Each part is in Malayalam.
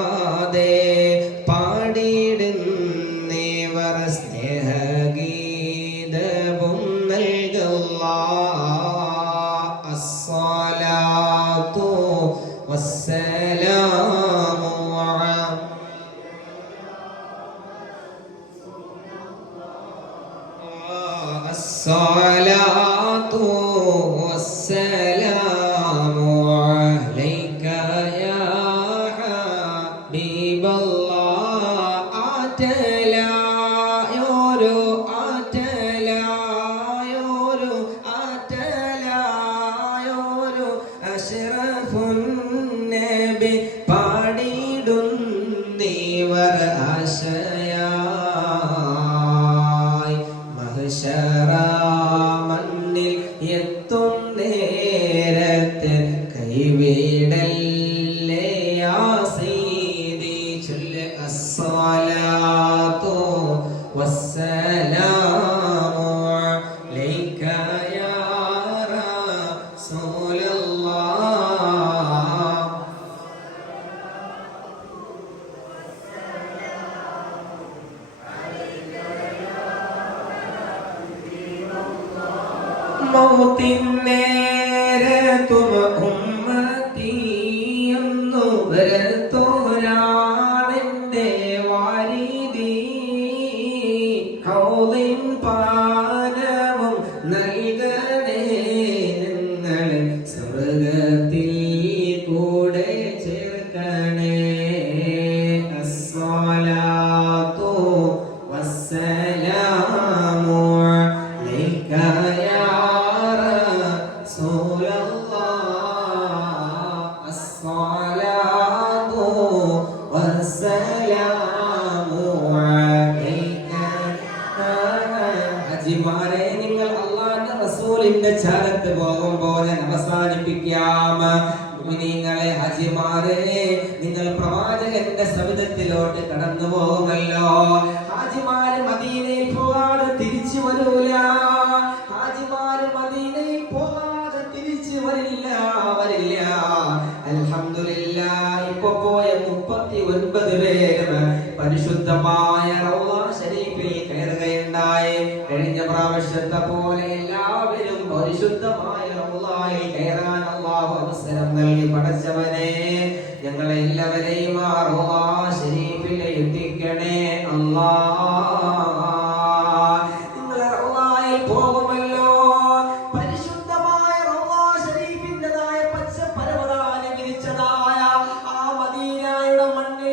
പിശുക്കറിയാതെ പാടിയിടുന്നേവർ സ്നേഹഗീതവും നൽകല്ല. അസ്സലാത്തു അലാ. Yeah. മൗത്തിന്നേരത്തും ഉമ്മത്തിയെന്നു വരത്തോരാണെന്റെ വാരിതി കൗലിൻ പാനവും നൽകണേ നിങ്ങൾ സ്വർഗത്തിൽ കൂടെ ചേർക്കണേ അസ്സലാത്തു വസ്സലാമു അലൈക റസൂലിന്റെ ചരത്ത് പോകുമ്പോൾ അവസാനിപ്പിക്കാം. മുഅ്മിനീങ്ങളെ ഹജിമാരെ നിങ്ങൾ പ്രവാചകന്റെ സവിധത്തിലോട്ട് കടന്നു പോകുമല്ലോ. ഹാജിമാര് മദീനയിൽ പോകാതെ തിരിച്ചു വരൂല. ഹാജിമാര് മദീനയിൽ പോകാതെ തിരിച്ചു വരില്ല വരില്ല. അൽഹംദുലില്ലാ ഇപ്പൊ പോയ മുപ്പത്തി ഒൻപത് പേര് പരിശുദ്ധമായ റൗള ശരീഫിൽ കയറുകയുണ്ടായി. കഴിഞ്ഞ പ്രാവശ്യത്തെ പോലെ പരിശുദ്ധമായ റൗളയിൽ കയറാൻ അള്ളാഹു അവസരം നൽകി പടച്ചവനെ ഞങ്ങളെ എല്ലാവരെയും ശരീഫിൽ എത്തിക്കണേ അല്ലാ.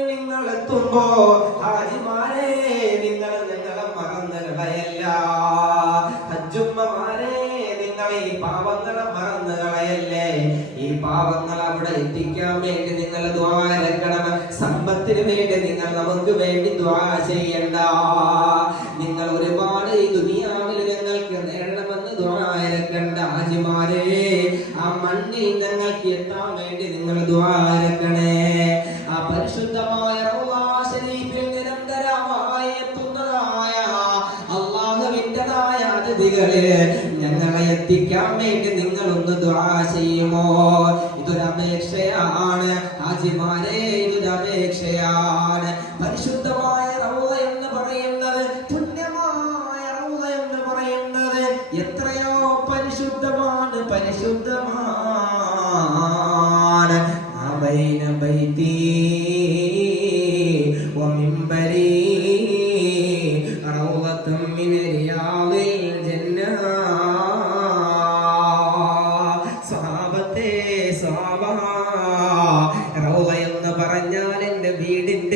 നിങ്ങൾ പാവങ്ങൾ അവിടെ എത്തിക്കാൻ വേണ്ടി നിങ്ങൾ ദ്വാരക്കണം സമ്പത്തിന് വേണ്ടി നിങ്ങൾ നമുക്ക് വേണ്ടി ദ്വാ ചെയ്യണ്ട. നിങ്ങൾ ഒരുപാട് ഈ ദുനിയാവിൽ ഞങ്ങൾക്ക് നേടണമെന്ന് ദ്വാരക്കണ്ട ആജിമാരെ. ആ മണ്ണിൽ ഞങ്ങൾക്ക് എത്താൻ വേണ്ടി നിങ്ങൾ ദ്വാരക്കണേ ആ പരിശുദ്ധമായ ഞങ്ങളെ എത്തിക്കാൻ വേണ്ടി നിങ്ങളൊന്ന് ദ്വാ ചെയ്യുമോ? ഇതൊരു അപേക്ഷയാണ് ഹാജിമാരെ ഇതൊരു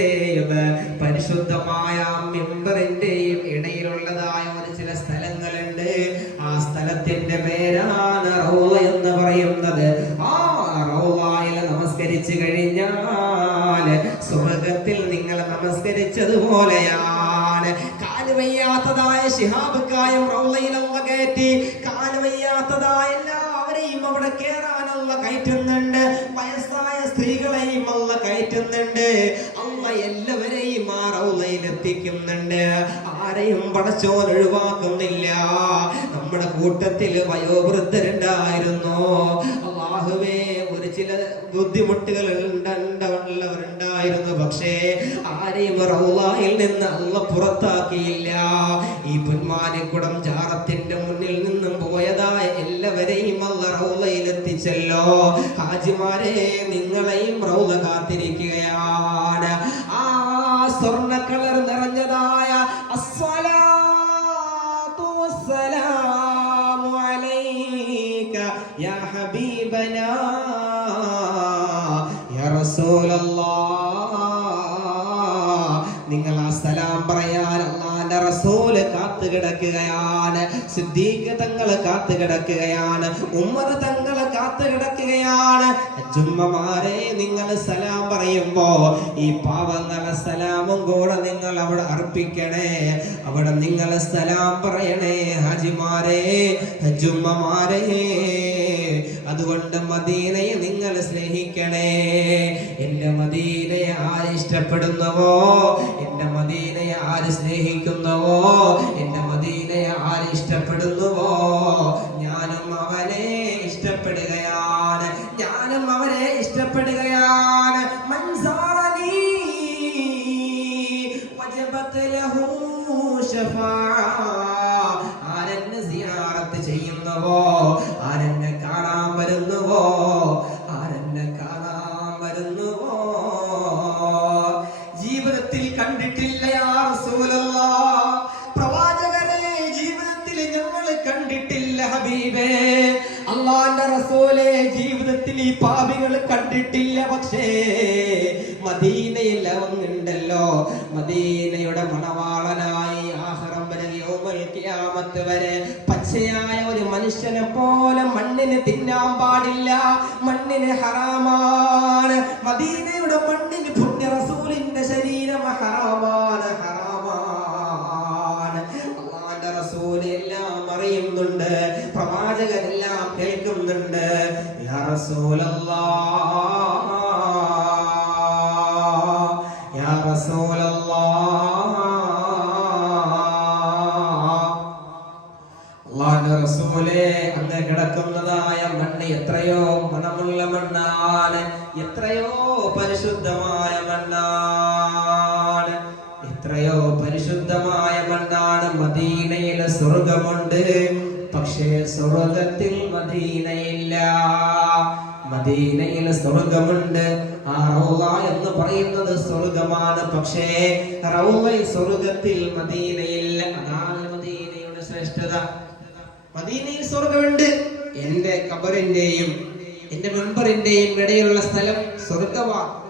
വീടിന്റെയും പരിശുദ്ധമായ മിമ്പറിന്റെയും ഇടയിലുള്ളതായ ഒരു ചില സ്ഥലങ്ങളുണ്ട്. ആ സ്ഥലത്തിന്റെ പേരാണ് റൗള എന്ന് പറയുന്നത്. ആ റൗളയിൽ നമസ്കരിച്ചു കഴിഞ്ഞാൽ സ്വർഗത്തിൽ നിങ്ങൾ നമസ്കരിച്ചതുപോലെയാണ്. കാലുവയ്യാത്തതായ ശിഹാബ് കായം റൗളയിലുള്ള കയറ്റി കാലവയ്യാത്തതായ എല്ലാവരെയും അവിടെ കേറാനുള്ള കയറ്റുന്നുണ്ട് സ്ത്രീകളെയും അല്ല കയറ്റുന്നുണ്ട്. അല്ല എല്ലാവരെയും ആ റൗലയിലെത്തിക്കുന്നുണ്ട്. ആരെയും പടച്ചോൻ ഒഴിവാക്കുന്നില്ല. നമ്മുടെ കൂട്ടത്തിൽ വയോവൃദ്ധരുണ്ടായിരുന്നു. അള്ളാഹുവേ ഒരു ചില ബുദ്ധിമുട്ടുകൾ മതിയായിരുന്നു പക്ഷേ ആരെയും റൗലായിൽ നിന്ന് അല്ല പുറത്താക്കിയില്ല. ഈ പുന്മാനിക്കുടം ജാറത്തിന്റെ മുന്നിൽ നിന്നും പോയതായ എല്ലാവരെയും അല്ല റൗലയിൽ എത്തിച്ചല്ലോ. ഹാജിമാരെ നിങ്ങളെയും റൗല കാത്തിരിക്കുകയാണ്. ആ സ്വർണ കളർ നിറഞ്ഞതായ അസ്സലാത്തു حبيبنا അലൈക യാ ഹബീബനാ കാത്തു കിടക്കുകയാണ് സിദ്ദീഖ് തങ്ങളെ കാത്തു കിടക്കുകയാണ് ഉമ്മർ തങ്ങളെ കാത്തു കിടക്കുകയാണ് ജുമ്മമാരെ നിങ്ങൾ സലാം പറയുമ്പോ ഈ പാവങ്ങളെ സലാമും കൂടെ നിങ്ങൾ അവിടെ അർപ്പിക്കണേ. അവിടെ നിങ്ങൾ സലാം പറയണേ ഹജിമാരെ ജുമ്മമാരെ അതുകൊണ്ട് മദീനയെ നിങ്ങൾ സ്നേഹിക്കണേ. എന്റെ മദീനയെ ആര് ഇഷ്ടപ്പെടുന്നവോ? എന്റെ മദീനയെ ആര് സ്നേഹിക്കുന്നുവോ? എന്റെ മദീനയെ ആര് ഇഷ്ടപ്പെടുന്നുവോ? ഞാനും അവനെ ഇഷ്ടപ്പെടുകയാണ്. ഞാനും അവനെ ഇഷ്ടപ്പെടുകയാണ്. ആരെന്നെ സിയാറത്ത് ചെയ്യുന്നുവോ? ആരെന്നെ റസൂലെ ജീവിതത്തിൽ ഈ പാപികൾ കണ്ടിട്ടില്ല പക്ഷേ മദീനയിൽ അവന്നുണ്ടല്ലോ മദീനയുടെ മണവാളനായി ആഹ്റം വരെ യൗമൽ ഖിയാമത്ത് വരെ പച്ചയായ ഒരു മനുഷ്യനെ പോലെ മണ്ണിന് തിന്നാൻ പാടില്ല. മണ്ണിന് ഹറാമാണ്. മദീനയുടെ മണ്ണിന് പുണ്യ റസൂലിന്റെ യാ റസൂലല്ലാഹ്. യാ റസൂലല്ലാഹ്. അള്ളാഹുവിന്റെ റസൂലേ മണ്ണ് എത്രയോ മണമുള്ള മണ്ണാണ്. എത്രയോ പരിശുദ്ധമായ മണ്ണാണ്. എത്രയോ പരിശുദ്ധമായ മണ്ണാണ് മദീനയിലെ സ്വർഗമുണ്ട്. പക്ഷേ സ്വർഗത്തിൽ മദീനയില്ല. മദീനയിൽ സ്വർഗമുണ്ട്. ആ റൗള എന്ന് പറയുന്നത് സ്വർഗമാണ്. പക്ഷേ റൗള സ്വർഗത്തിൽ മദീനയില്ല. അതാണ് മദീനയുടെ ശ്രേഷ്ഠത. മദീനയിൽ സ്വർഗമുണ്ട്. എന്റെ കബറിന്റെയും എന്റെ മെമ്പറിന്റെയും ഇടയിലുള്ള സ്ഥലം സ്വർഗമാണ്